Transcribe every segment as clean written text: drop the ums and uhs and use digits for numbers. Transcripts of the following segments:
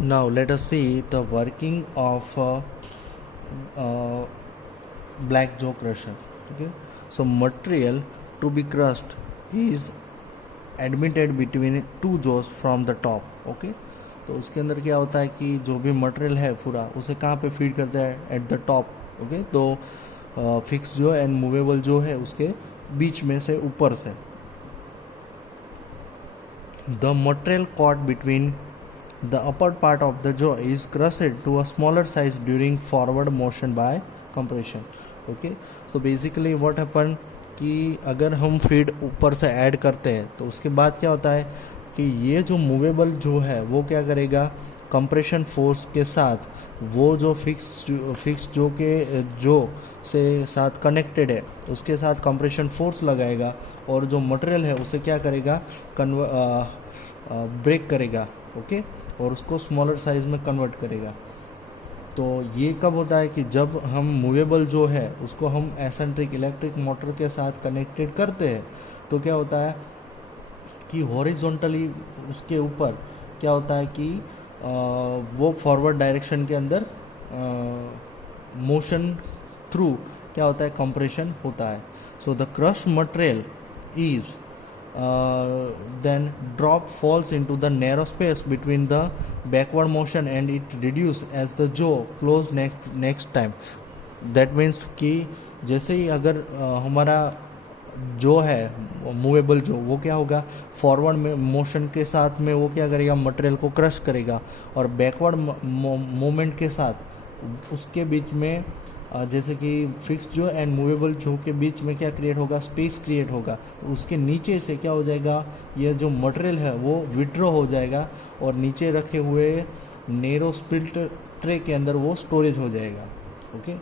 Now let us see the working of black jaw crusher. Okay, so material to be crushed is admitted between two jaws from the top. Okay, तो उसके अंदर क्या होता है कि जो भी मटेरियल है पूरा उसे कहाँ पे फीड करता है, एट द टॉप. ओके, तो फिक्स जो एंड मूवेबल जो है उसके बीच में से ऊपर से. The material caught between the upper part of the jaw is crushed to a smaller size during forward motion by compression. Okay, so basically what happen कि अगर हम फीड ऊपर से ऐड करते हैं तो उसके बाद क्या होता है कि ये जो मूवेबल जो है वो क्या करेगा, कंप्रेशन फोर्स के साथ वो जो फिक्स जो के जो से साथ कनेक्टेड है उसके साथ कंप्रेशन फोर्स लगाएगा और जो मटेरियल है उसे क्या करेगा, ब्रेक करेगा. ओके, और उसको स्मॉलर साइज में कन्वर्ट करेगा. तो ये कब होता है कि जब हम मूवेबल जो है उसको हम एसेंट्रिक इलेक्ट्रिक मोटर के साथ कनेक्टेड करते हैं तो क्या होता है कि हॉरिजॉन्टली उसके ऊपर क्या होता है कि वो फॉरवर्ड डायरेक्शन के अंदर मोशन थ्रू क्या होता है, कंप्रेशन होता है. So the crush material is then drop falls into the narrow space between the backward motion and it reduce as the jaw close next time. That means कि जैसे ही अगर हमारा जो है मूवेबल जो वो क्या होगा, फॉरवर्ड में मोशन के साथ में वो क्या करेगा, मटेरियल को क्रश करेगा और बैकवर्ड मोमेंट के साथ उसके बीच में जैसे कि फिक्स जो एंड मूवेबल जो के बीच में क्या क्रिएट होगा, स्पेस क्रिएट होगा. उसके नीचे से क्या हो जाएगा, यह जो मटेरियल है वो विड्रॉ हो जाएगा और नीचे रखे हुए नेरो स्पिल्ट ट्रे के अंदर वो स्टोरेज हो जाएगा. Okay,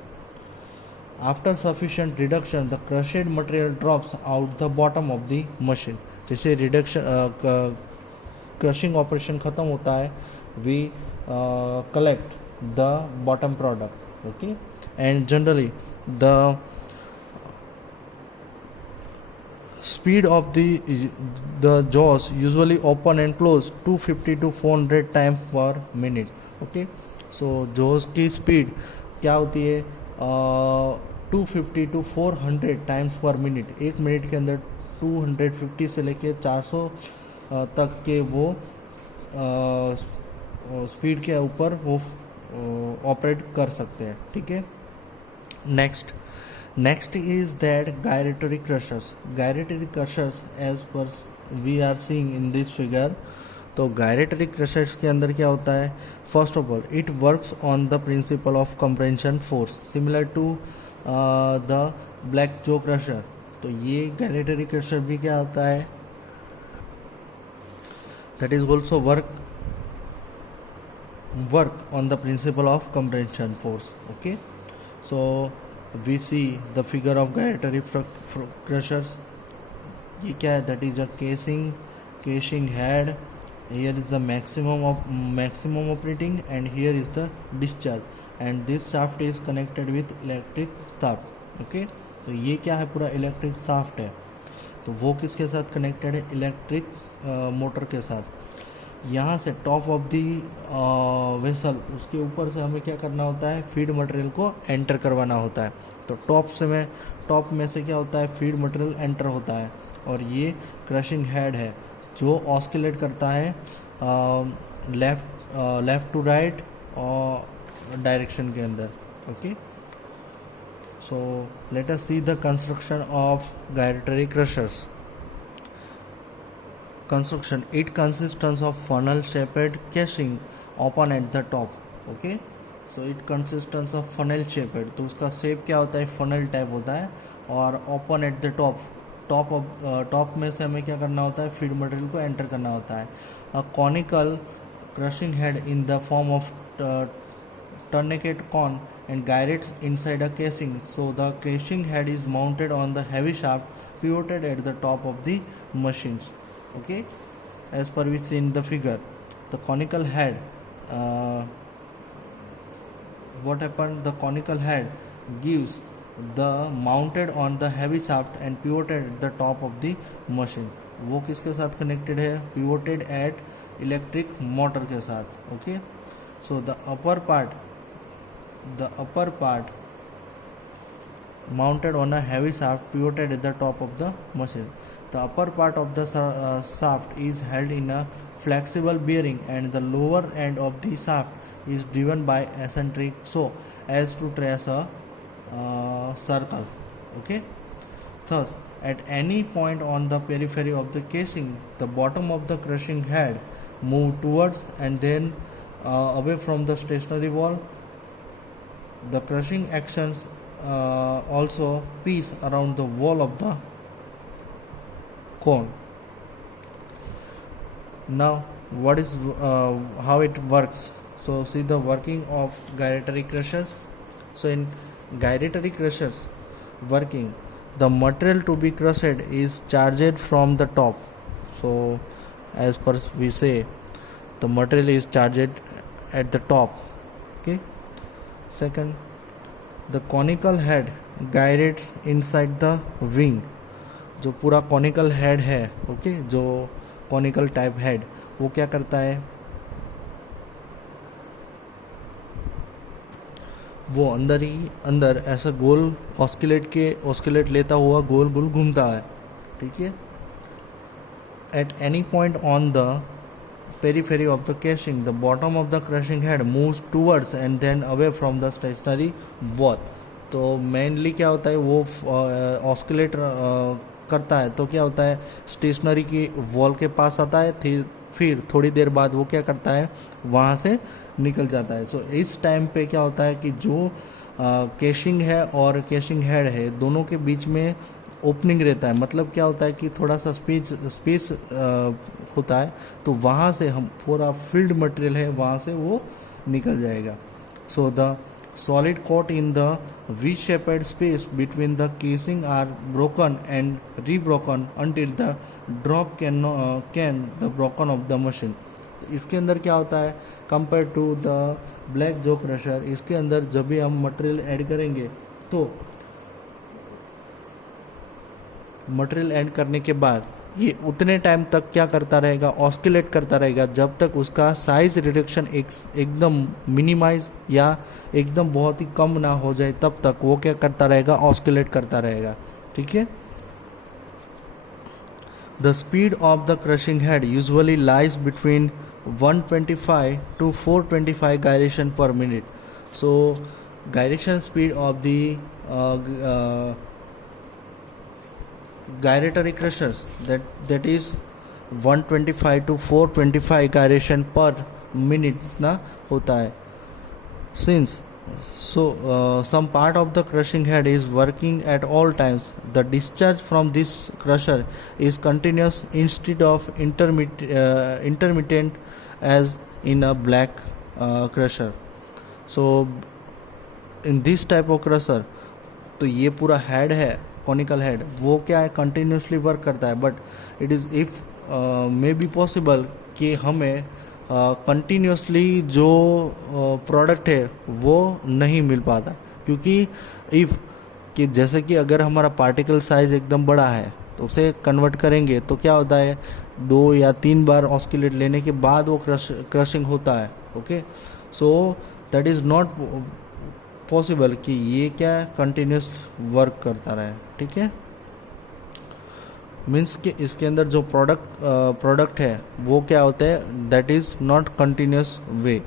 after sufficient reduction the crushed material drops out the bottom of the machine. जैसे रिडक्शन क्रशिंग ऑपरेशन ख़त्म होता है, we collect the bottom product. Okay, and generally the speed of the jaws usually open and close 250 to 400 times per minute. Okay, so jaws की speed क्या होती है, 250 to 400 times per minute. एक minute के अंदर 250 से लेके 400 तक के वो स्पीड के ऊपर वो ऑपरेट कर सकते हैं. ठीक है, next is that gyratory crushers. Gyratory crushers as per we are seeing in this figure. तो gyratory crushers के अंदर क्या होता है, first of all it works on the principle of compression force similar to the black jaw crusher. तो ये gyratory crusher भी क्या होता है, that is also work on the principle of compression force. Okay, so we see the figure of gyratory crushers. ये क्या है, that is a casing head. Here is the maximum operating and here is the discharge and this shaft is connected with electric shaft. Okay, तो ये क्या है, पूरा electric shaft है. तो वो किसके साथ कनेक्टेड है, इलेक्ट्रिक मोटर के साथ. यहाँ से टॉप ऑफ दी वेसल उसके ऊपर से हमें क्या करना होता है, फीड मटेरियल को एंटर करवाना होता है. तो टॉप में से क्या होता है, फीड मटेरियल एंटर होता है और ये क्रशिंग हेड है जो ऑस्किलेट करता है लेफ्ट टू राइट और डायरेक्शन के अंदर. Okay, so let us see the construction of gyratory crushers. Construction, it consists of funnel shaped casing open at the top. Okay, so it consists of funnel shaped. तो उसका shape क्या होता है, funnel type होता है और open at the top में से हमें क्या करना होता है, फीड मटेरियल को एंटर करना होता है. A conical crushing head in the form of truncated cone and gyrates inside a casing. So the casing head is mounted on the heavy shaft pivoted at the top of the machines. Okay, as per we see in the figure, the conical head what happened, the conical head gives the mounted on the heavy shaft and pivoted at the top of the machine. वो किसके साथ connected है, pivoted at electric motor के साथ. Okay, So the upper part mounted on a heavy shaft pivoted at the top of the machine. The upper part of the shaft is held in a flexible bearing, and the lower end of the shaft is driven by eccentric so as to trace a circle. Okay. Thus, at any point on the periphery of the casing, the bottom of the crushing head move towards and then away from the stationary wall. The crushing actions also piece around the wall of the cone. Now, what is how it works? So, see the working of gyratory crushers. So, in gyratory crushers working, the material to be crushed is charged from the top. So, as per we say, the material is charged at the top. Okay. Second, the conical head gyrates inside the wing. जो पूरा conical head है, okay, जो conical type head, वो क्या करता है, वो अंदर ही अंदर ऐसा गोल ऑस्किलेट लेता हुआ गोल गोल घूमता है. ठीक है. At any point on the periphery of the casing, the bottom of the crushing head moves towards and then away from the stationary wall. तो मेनली क्या होता है, वो ऑस्किलेट करता है तो क्या होता है, स्टेशनरी की वॉल के पास आता है, फिर थोड़ी देर बाद वो क्या करता है, वहाँ से निकल जाता है. सो इस टाइम पे क्या होता है कि जो केशिंग है और केशिंग हेड है दोनों के बीच में ओपनिंग रहता है. मतलब क्या होता है कि थोड़ा सा स्पेस होता है, तो वहाँ से हम पूरा फील्ड मटेरियल है वहाँ से वो निकल जाएगा. So the solid coat in the V shaped space between the casing are broken and rebroken until the drop can the broken of the machine. इसके अंदर क्या होता है, compare to the black jaw crusher, इसके अंदर जब भी हम मटेरियल ऐड करेंगे तो मटेरियल ऐड करने के बाद ये उतने टाइम तक क्या करता रहेगा, ऑस्किलेट करता रहेगा जब तक उसका साइज रिडक्शन एकदम मिनिमाइज या एकदम बहुत ही कम ना हो जाए, तब तक वो क्या करता रहेगा, ऑस्किलेट करता रहेगा. ठीक है. The speed of the crushing head usually lies between 125 to 425 gyration per minute. So gyration speed of the gyratory crushers that is 125 to 425 gyration per minute ना होता है. Since some part of the crushing head is working at all times, the discharge from this crusher is continuous instead of intermittent as in a black crusher. So in this type of crusher, तो ये पूरा head है, conical head, वो क्या है, continuously work करता है. But it is if may be possible कि हमें कंटिन्यूसली जो प्रोडक्ट है वो नहीं मिल पाता, क्योंकि इफ़ कि जैसे कि अगर हमारा पार्टिकल साइज एकदम बड़ा है तो उसे कन्वर्ट करेंगे तो क्या होता है, 2 या 3 बार ऑस्किलेट लेने के बाद वो क्रशिंग होता है. Okay. So that is not possible कि ये क्या कंटिन्यूस वर्क करता रहे. ठीक है. मीन्स कि इसके अंदर जो प्रोडक्ट है वो क्या होता है, that is not continuous way.